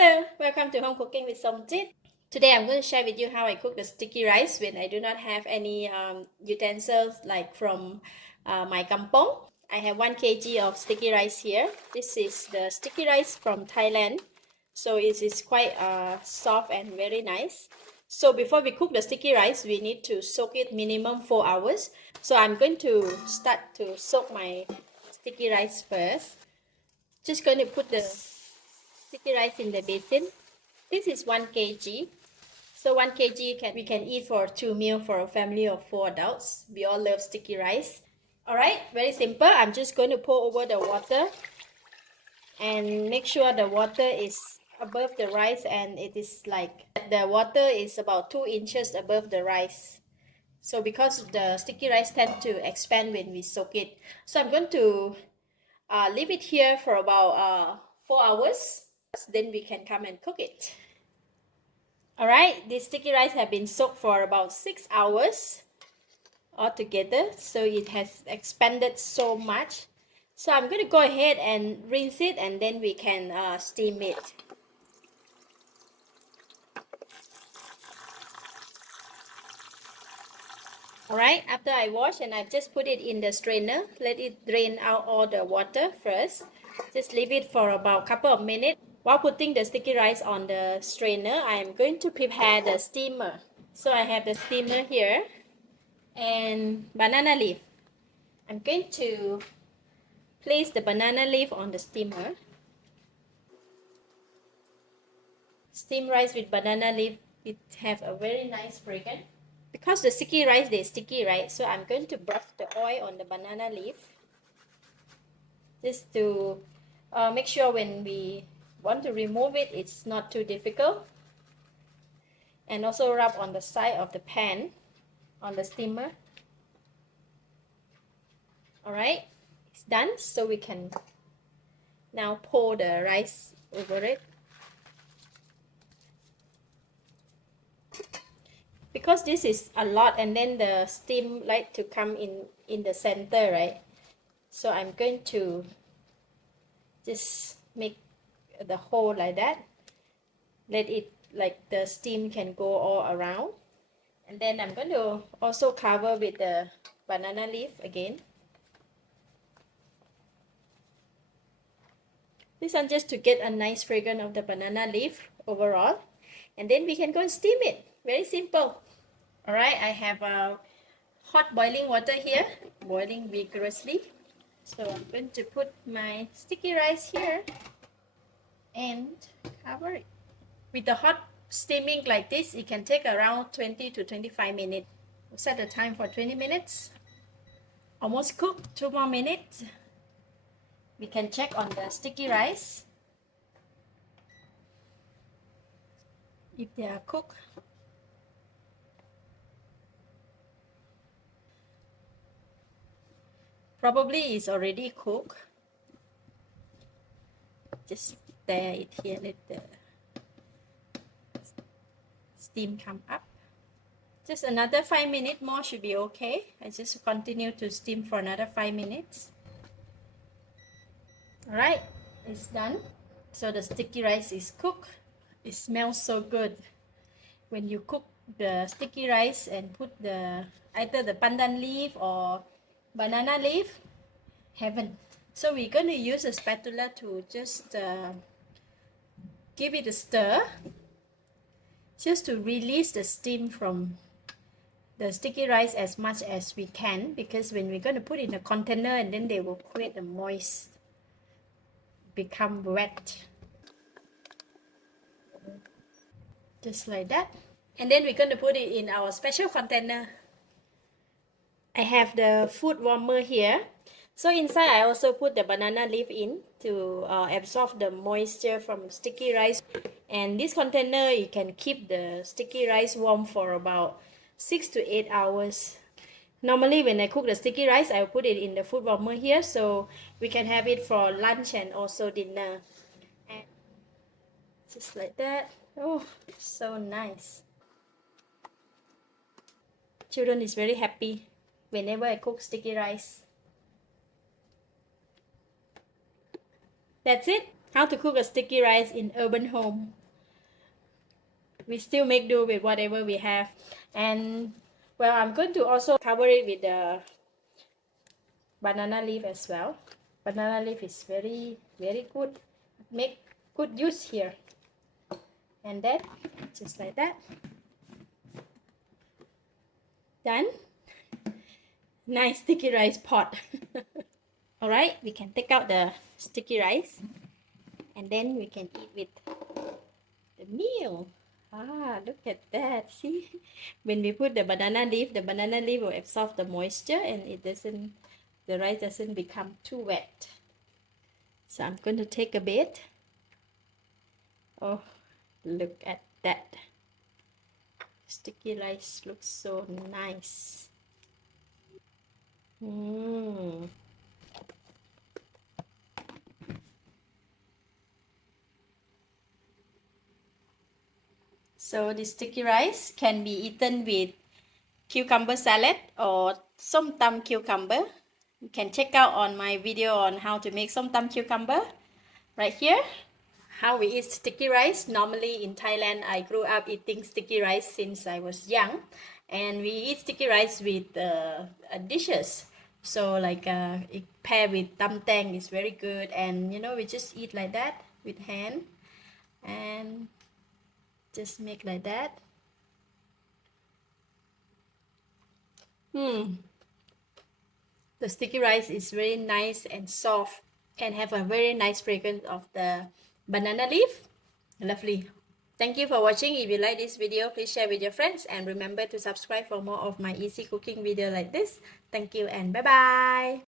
Hello, welcome to Home Cooking with Somjit. Today I'm going to share with you how I cook the sticky rice when I do not have any utensils like from my kampong. I have 1 kg of sticky rice here. This is the sticky rice from Thailand. So it is quite soft and very nice. So before we cook the sticky rice, we need to soak it minimum 4 hours. So I'm going to start to soak my sticky rice first. Just going to put the sticky rice in the basin. This is 1 kg. So 1 kg we can eat for 2 meals for a family of 4 adults. We all love sticky rice. Alright, very simple. I'm just going to pour over the water and make sure the water is above the rice, and it is like the water is about 2 inches above the rice. So because the sticky rice tend to expand when we soak it. So I'm going to leave it here for about 4 hours. Then we can come and cook it. Alright, the sticky rice have been soaked for about 6 hours altogether, so it has expanded so much. So I'm going to go ahead and rinse it, and then we can steam it. Alright, after I wash and I've just put it in the strainer, let it drain out all the water first. Just leave it for about a couple of minutes. While putting the sticky rice on the strainer, I'm going to prepare the steamer. So I have the steamer here and banana leaf. I'm going to place the banana leaf on the steamer. Steamed rice with banana leaf, it have a very nice fragrance. Because the sticky rice, they're sticky, right? So I'm going to brush the oil on the banana leaf just to make sure when we want to remove it, it's not too difficult. And also rub on the side of the pan on the steamer. Alright, it's done. So we can now pour the rice over it. Because this is a lot, and then the steam like to come in the center, right? So I'm going to just make the hole like that. Let it, like the steam can go all around. And then I'm going to also cover with the banana leaf again. This one just to get a nice fragrance of the banana leaf overall. And then we can go and steam it. Very simple. Alright, I have hot boiling water here, boiling vigorously. So I'm going to put my sticky rice here and cover it. With the hot steaming like this, it can take around 20 to 25 minutes. We'll set the time for 20 minutes. Almost cooked, 2 more minutes. We can check on the sticky rice if they are cooked. Probably it's already cooked. Just stir it here, let the steam come up. Just another 5 minutes more should be okay. I just continue to steam for another 5 minutes. Alright, it's done. So the sticky rice is cooked. It smells so good. When you cook the sticky rice and put the either the pandan leaf or banana leaf, heaven. So we're going to use a spatula to just give it a stir, just to release the steam from the sticky rice as much as we can, because when we're going to put it in a container, and then they will create the moist, become wet, just like that. And then we're going to put it in our special container. I have the food warmer here. So inside I also put the banana leaf in to absorb the moisture from sticky rice. And this container, you can keep the sticky rice warm for about 6 to 8 hours. Normally when I cook the sticky rice, I put it in the food warmer here, so we can have it for lunch and also dinner. And just like that. Oh, so nice. Children is very happy whenever I cook sticky rice. That's it. how to cook a sticky rice in urban home. We still make do with whatever we have. And well, I'm going to also cover it with the banana leaf as well. Banana leaf is very good, make good use here. And then just like that, done. Nice sticky rice pot. All right, we can take out the sticky rice and then we can eat with the meal. Look at that. See, when we put the banana leaf will absorb the moisture and the rice doesn't become too wet. So I'm going to take a bit. Oh, look at that. Sticky rice looks so nice. So the sticky rice can be eaten with cucumber salad or somtam cucumber. You can check out on my video on how to make somtam cucumber right here. How we eat sticky rice. Normally in Thailand, I grew up eating sticky rice since I was young, and we eat sticky rice with dishes. So like it paired with tam tang is very good, and you know we just eat like that with hand, and just make like that. The sticky rice is very nice and soft and have a very nice fragrance of the banana leaf. Lovely. Thank you for watching. If you like this video, please share with your friends and remember to subscribe for more of my easy cooking video like this. Thank you and bye bye.